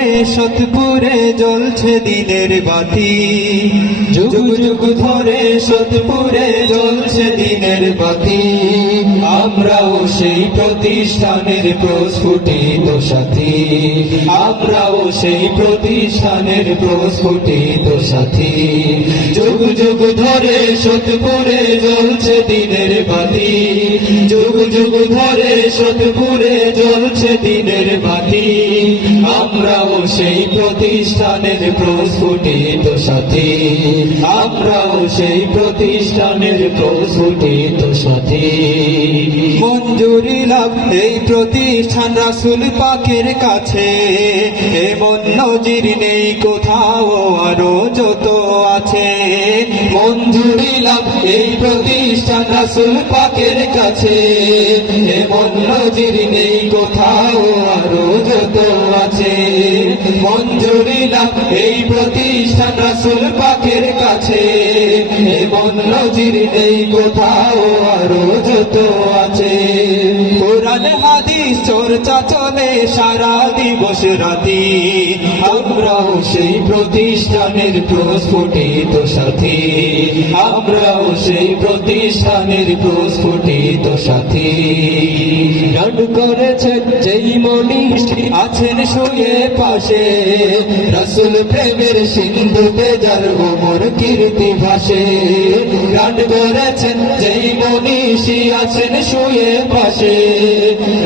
সতপুরে জ্বলছে দিনের বাতি, যুগ যুগ ধরে সতপুরে জ্বলছে দিনের বাতি। আমরাও সেই প্রতিষ্ঠানের প্রস্ফুটিত সাথী, আমরাও সেই প্রতিষ্ঠানের প্রস্ফুটিত সাথী। যুগ যুগ ধরে সতপুরে জ্বলছে দিনের বাতি, যুগ যুগ ধরে সতপুরে জ্বলছে দিনের বাতি। আমরাও সেই প্রতিষ্ঠানের প্রস্ফুটিত সাথী, আমরাও সেই প্রতিষ্ঠানের প্রস্ফুটিত সাথী। মঞ্জুরি লাভ এই প্রতিষ্ঠান রাসূল পাকের কাছে, এমন নজির নেই কোথাও আরো যত আছে। মঞ্জুরি লাভ এই প্রতিষ্ঠান রাসূল পাকের কাছে, এমন নজির নেই কোথাও আরো যত আছে। মঞ্জুরি লাভ এই প্রতিষ্ঠান রাসূল পাকের কাছে, এমন নজির নেই কোথাও আরো যত আছে। কোরআন হাদিস চর্চা চলে সারা দিবস রাতি, আমরাও সেই প্রতিষ্ঠানের প্রস্ফুটিত সাথী, আমরাও সেই প্রতিষ্ঠানের প্রস্ফুটিত সাথী। গান করেছেন যেই মনীষী আছেন শুয়ে পাশে, রাসূল প্রেমের সিন্ধুতে যার ওমর কীর্তি ভাসে। গান করেছেন যেই মনীষী আছেন শুয়ে পাশে,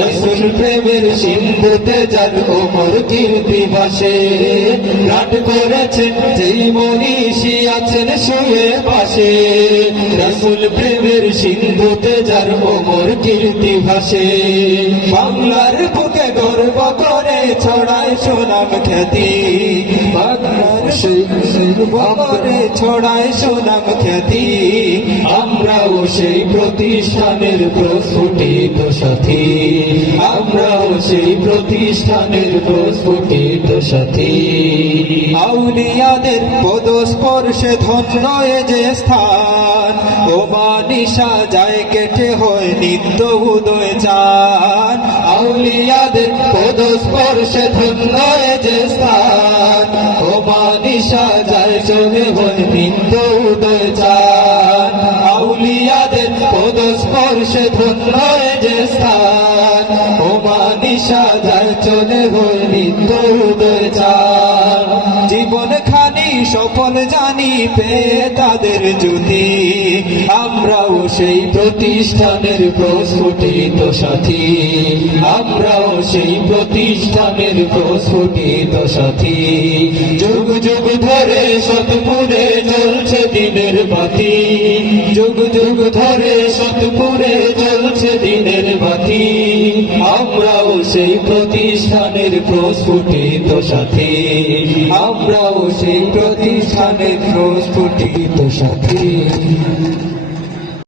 রাসূল প্রেমের সিন্ধুতে যার ওমর কীর্তি ভাসে। গান করেছেন যেই মনীষী আছেন শুয়ে পাশে, রাসূল প্রেমের সিন্ধুতে যার ওমর কীর্তি ভাসে। বাংলার বুকে গর্ব করে ছড়ায় সুনাম খ্যাতি, বাংলার করে ছড়ায় সুনাম খ্যাতি। আমরাও সেই প্রতিষ্ঠানের প্রস্ফুটিত সাথী, আমরাও সেই প্রতিষ্ঠানের প্রস্ফুটিত সাথী। আউলিয়াদের পদস্পর্শে ধন্য এ যে স্থান, ও মানিশা যায় কেটে হয় নিত্য উদয় চান। আউলিয়াদের পদস্পর্শে ধন্য এ যে স্থান, ও মানিশা যায় চলে হয় নিত্য উদয় চান। আউলিয়াদের পদস্পর্শে ধন্য এ যে স্থান, ও মানিশা যায় চলে হয় নিত্য উদয় চান। জীবন খানি সফল জানি পেয়ে তাদের জ্যোতি, আমরাও সেই প্রতিষ্ঠানের প্রস্ফুটিত সাথী, আমরাও সেই প্রতিষ্ঠানের প্রস্ফুটিত সাথী। যুগ যুগ ধরে সতপুরে জ্বলছে দিনের বাতি, যুগ যুগ ধরে সতপুরে জ্বলছে দিনের বাতি। আমরাও সেই প্রতিষ্ঠানের প্রস্ফুটিত সাথী, আমরাও সেই প্রতিষ্ঠানের প্রস্ফুটিত সাথী।